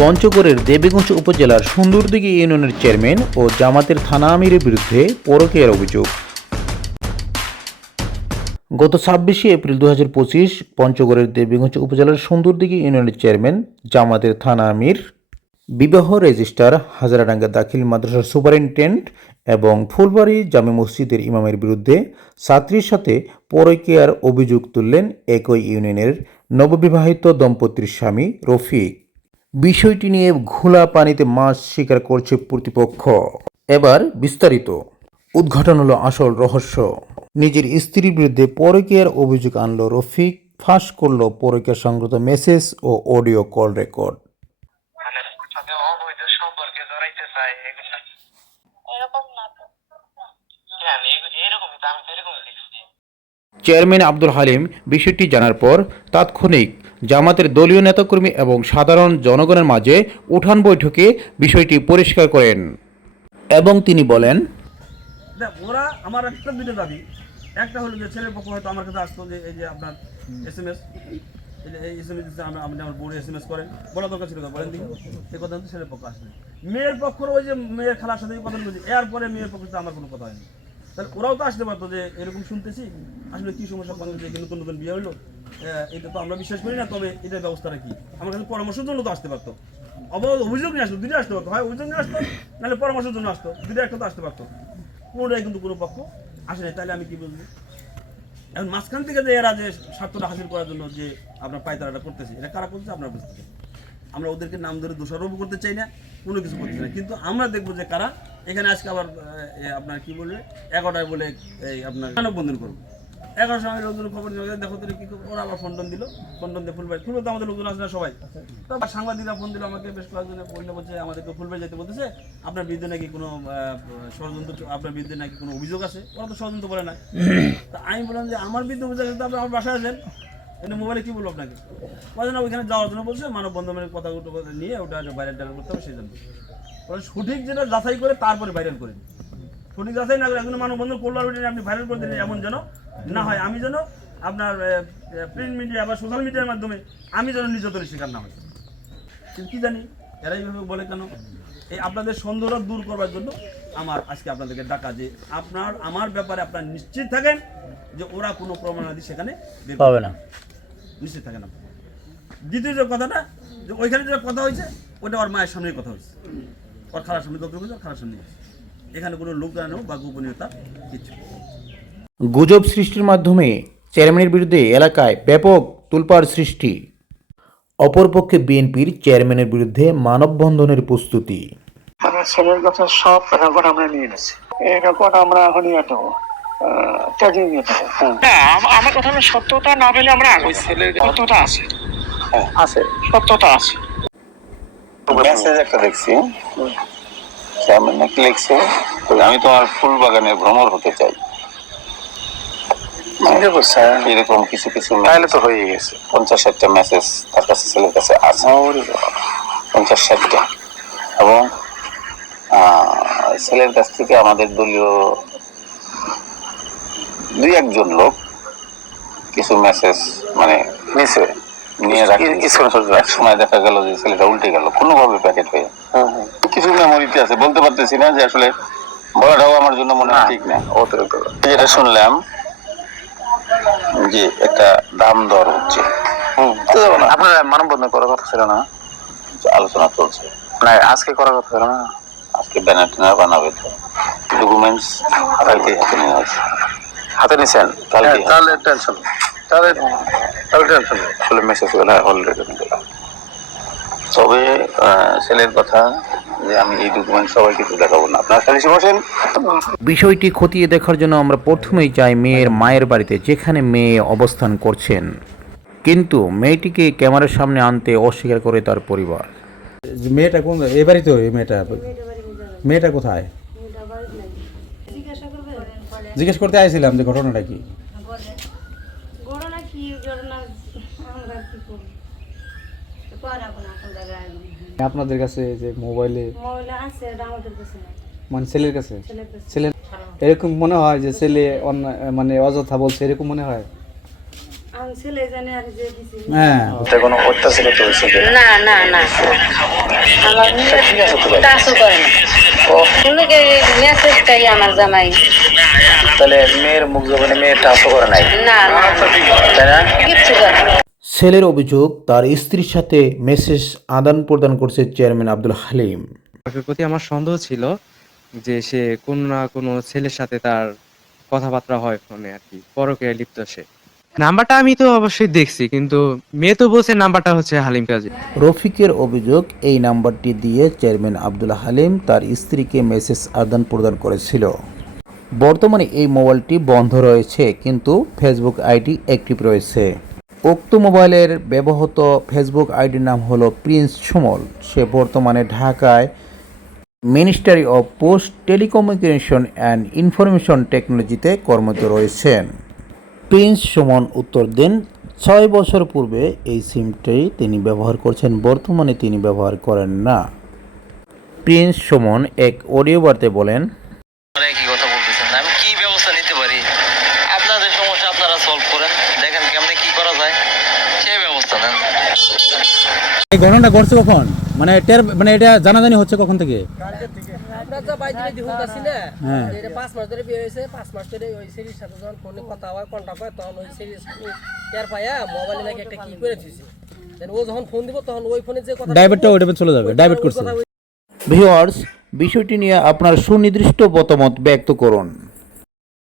পঞ্চগড়ের দেবীগঞ্জ উপজেলার সুন্দরদিঘি ইউনিয়নের চেয়ারম্যান ও জামাতের থানা আমিরের বিরুদ্ধে পরকীয়ার অভিযোগ। গত ছাব্বিশে এপ্রিল দু হাজার পঁচিশ পঞ্চগড়ের দেবীগঞ্জ উপজেলার সুন্দরদিঘি ইউনিয়নের চেয়ারম্যান, জামাতের থানা আমির, বিবাহ রেজিস্ট্রার হাজারাডাঙ্গা দাখিল মাদ্রাসার সুপারিনটেন্ডেন্ট এবং ফুলবাড়ি জামে মসজিদের ইমামের বিরুদ্ধে ছাত্রীর সাথে পরকীয়ার অভিযোগ তুললেন একই ইউনিয়নের নববিবাহিত দম্পতির স্বামী রফিক। বিষয়টি নিয়ে ঘোলা পানিতে মাছ শিকার করছে প্রতিপক্ষ। এবার বিস্তারিত। উদ্ঘাটন হলো আসল রহস্য। নিজের স্ত্রীর বিরুদ্ধে পরকীয়ার অভিযোগ আনল রফিক ফাঁস করল পরকীয়া সংক্রান্ত মেসেজ ও অডিও কল রেকর্ড। মানে চেয়ারম্যান আব্দুল হালিম বিষয়টি জানার পর তাৎক্ষণিক জামাতের দলীয় নেতাকর্মী এবং সাধারণ জনগণের মাঝে উঠান বৈঠকে বিষয়টি পরিষ্কার করেন। এবং তিনি বলেন ওরা আমার একটা দুটো দাবি। একটা হলো যে ছেলের পক্ষ হয়তো আমার কাছে আসতো যে এই যে আপনার এস এম এস এই এস এম এস আপনি আমার বোর্ডে এস এম এস করেন। বলা দরকার ছিল বলেন দেখি। এই কথা কিন্তু ছেলের পক্ষ আসলে। মেয়ের পক্ষের ওই যে মেয়ের খেলার সাথে কথা বলছি, এরপরে মেয়ের পক্ষে আমার কোনো কথা হয়নি। তাহলে ওরাও তো আসতে পারতো যে এরকম শুনতেছি, আসলে কি সমস্যা বাংলাদেশে নতুন নতুন বিয়ে হলো? এটা তো আমরা বিশ্বাস করি না, তবে এটার ব্যবস্থাটা কি? আমার কাছে পরামর্শের জন্য তো আসতে পারতো। অবরোধ অভিযোগ নিয়ে আসতো দুটো আসতে পারতো। হয় অভিযোগ নিয়ে আসতো, নাহলে পরামর্শের জন্য আসতো দুটো একটা তো আসতে পারতো। কোনোটাই কিন্তু কোনো পক্ষ আসে নাই। তাহলে আমি কি বুঝব এখন মাঝখান থেকে যে এরা যে স্বার্থটা হাসিল করার জন্য যে আপনার পায়তারাটা করতেছে, এটা কারা করছে আপনারা বুঝতে আমরা ওদেরকে নাম ধরে দোষারোপ করতে চাই না, কোনো কিছু করতে চাই না। কিন্তু আমরা দেখব যে কারা, এখানে আজকে আবার আপনার কি বলবে এগারোটায় বলে এই আপনার মানববন্ধন করব। এগারোটার সময় লোকজন খবর দেখো কি ওরা আবার ফন্ডন দিল। ফন্ডন দিয়ে তো আমাদের লোকজন সবাই। তারপর সাংবাদিকরা ফোন দিল আমাকে, বেশ কয়েকজন বলছে, আমাদেরকে যেতে বলতেছে। আপনার বিরুদ্ধে নাকি কোনো ষড়যন্ত্র আপনার বিরুদ্ধে নাকি কোনো অভিযোগ আছে? ওরা তো ষড়যন্ত্র বলে না তা আমি বললাম যে, আমার বিরুদ্ধে অভিযোগ আছে, তো আপনি আমার বাসায় মোবাইলে কি বলব আপনাকে? ওইখানে যাওয়ার জন্য বলছে মানব বন্ধনের কথা নিয়ে ওটা টাইরাল করতে হবে সেই জন্য। সঠিক যেটা যাচাই করে তারপরে ভাইরাল করেন সঠিক যাচাই না করে একজন মানববন্ধন করল আর আপনি ভাইরাল করে দিলেন, এমন যেন না হয় আমি যেন আপনার প্রিন্ট মিডিয়া বা সোশ্যাল মিডিয়ার মাধ্যমে আমি যেন নির্যাতনের শিকার না হই। কিন্তু কি জানি এরা এইভাবে বলে কেন? এই আপনাদের সন্দেহটা দূর করবার জন্য আমার আজকে আপনাদেরকে ডাকা যে আপনার আমার ব্যাপারে আপনার নিশ্চিত থাকেন যে ওরা কোনো প্রমাণাদি সেখানে করবে না। নিশ্চিত থাকেন আপনি দ্বিতীয় যে কথাটা যে ওইখানে যে কথা হয়েছে ওটা ওর মায়ের সামনেই কথা হয়েছে। ওর খারাপ সামনে যত হয়েছে খারাপ সামনে এখানে কোনো লোক দাঁড়ানো বা গোপনীয়তা কিছু। গুজব সৃষ্টির মাধ্যমে চেয়ারম্যানের বিরুদ্ধে এলাকায় ব্যাপক তুলপাড় সৃষ্টি। অপরপক্ষে বিএনপির চেয়ারম্যানের বিরুদ্ধে মানববন্ধনের প্রস্তুতি। মানে ছেলের কথা সব রেকর্ড আমরা নিয়ে নিয়েছি এই রেকর্ড আমরা এখন ইয়ে দেবো ট্যাগিং নিয়ে না আম- আমার কথা সত্যতা না পেলে আমরা আগে সত্যতা আছে। আছে। সত্যতা আছে। মেসেজ একটা দেখছি। চেয়ারম্যান নাকি লিখছে আমি তোমার ফুল বাগানে ভ্রমণ হতে চাই। এরকম কিছু কিছু তাহলে তো হয়ে গেছে। পঞ্চাশ ষাটটা মেসেজ তার কাছে ছেলের কাছে আছে। পঞ্চাশ ষাটটা। এবং ছেলের কাছ থেকে আমাদের দলীয় দুই একজন লোক কিছু মেসেজ মানে নিচে নিয়ে রাখি এক সময় দেখা গেল যে ছেলেটা উল্টে গেল। কোনোভাবে প্যাকেট হয়ে কিছু মেমোরিতে আছে। বলতে পারতেছি না যে আসলে বলাটাও আমার জন্য মনে হয় ঠিক না। অতিরিক্ত। যেটা শুনলাম যে একটা দাম দর হচ্ছে। আপনার মানববন্ধন করার কথা ছিল না? আলোচনা চলছে। না আজকে করার কথা ছিল না? আজকে ব্যানার ট্যানার বানাবে তো। ডকুমেন্টস কালকে হাতে নিয়ে হয়েছে হাতে নিছেন? কালকে তাহলে টেনশন তাহলে তাহলে টেনশন মেসেজগুলো অলরেডি তবে ছেলের কথা যে আমি এই ডকুমেন্ট সবাই কিছু দেখাবো না। আপনার সালিশে বসেন বিষয়টি খতিয়ে দেখার জন্য আমরা প্রথমেই চাই মেয়ের মায়ের বাড়িতে যেখানে মেয়ে অবস্থান করছেন। কিন্তু মেয়েটিকে ক্যামেরার সামনে আনতে অস্বীকার করে তার পরিবার। মেয়েটা কোন এবারই তো ওই মেয়েটা। মেয়েটা কোথায়? বাড়িতে জিজ্ঞাসা করবে জিজ্ঞেস করতে আইছিলাম যে ঘটনাটা কি। ঘটনা কি ঘটনা আমরা কি করব করাবো না এখন জায়গায় আপনাদের কাছে যে মোবাইলে? মোবাইলে আছে এটা আমাদের কাছে নাই। মানে ছেলের কাছে? ছেলের ছেলে এরকম মনে হয় যে ছেলে অন্য মানে অযথা বলছে এরকম মনে হয়? আমি ছেলে জানে আর যে কিছু হ্যাঁ। কোনো অত্যাচারিত হয়েছে না না না। আমার জামাই। তাহলে মেয়ের মুখ জবানে মেয়ের টাচও করে নাই? তাই না। ছেলের অভিযোগ তার স্ত্রীর সাথে মেসেজ আদান প্রদান করছে চেয়ারম্যান আব্দুল হালিম। প্রতি আমার সন্দেহ ছিল যে সে কোনো না কোনো ছেলের সাথে তার কথাবার্তা হয় ফোনে আর কি পরকে লিপ্ত সে। নাম্বারটা আমি তো অবশ্যই দেখছি কিন্তু মেয়ে তো বলছে নাম্বারটা হচ্ছে হালিম কাজী। রফিকের অভিযোগ এই নাম্বারটি দিয়ে চেয়ারম্যান আব্দুল হালিম তার স্ত্রীকে মেসেজ আদান প্রদান করেছিল। বর্তমানে এই মোবাইলটি বন্ধ রয়েছে কিন্তু ফেসবুক আইডি অ্যাক্টিভ রয়েছে। উক্ত মোবাইলের ব্যবহৃত ফেসবুক আইডির নাম হলো প্রিন্স সুমল। সে বর্তমানে ঢাকায় ministry of post telecommunication and information টেকনোলজিতে কর্মরত রয়েছেন। প্রিন্স সুমন উত্তর দেন, ছয় বছর পূর্বে এই সিমটি তিনি ব্যবহার করছেন, বর্তমানে তিনি ব্যবহার করেন না। প্রিন্স সুমন এক অডিও বার্তায় বলেন আপনারা কি কথা বলতেছেন আমি কি ব্যবস্থা নিতে পারি আপনাদের সমস্যা আপনারা সলভ করেন দেখেন কেমনে কি করা যায় সেই ব্যবস্থা নেন এই ঘটনাটা ঘটছে কখন? মানে টের মানে এটা জানাজানি হচ্ছে কখন থেকে? আমরা যা বাইরে দিয়ে হুঁতাছি না হ্যাঁ। এটা পাঁচ মাস ধরে বিয়ে হয়েছে পাঁচ মাস ধরে ওই সিরিজ সাথে যখন ফোনে কথা হয় কন্টাক্ট হয় তখন ওই সিরিজ টের পাইয়া মোবাইলে নাকি একটা কি করে দিয়েছে। ও যখন ফোন দিব তখন ওই ফোনে যে কথা ডাইভার্টটা ওইটা চলে যাবে ডাইভার্ট করছে। ভিউয়ার্স বিষয়টি নিয়ে আপনার সুনির্দিষ্ট মতামত ব্যক্ত করুন।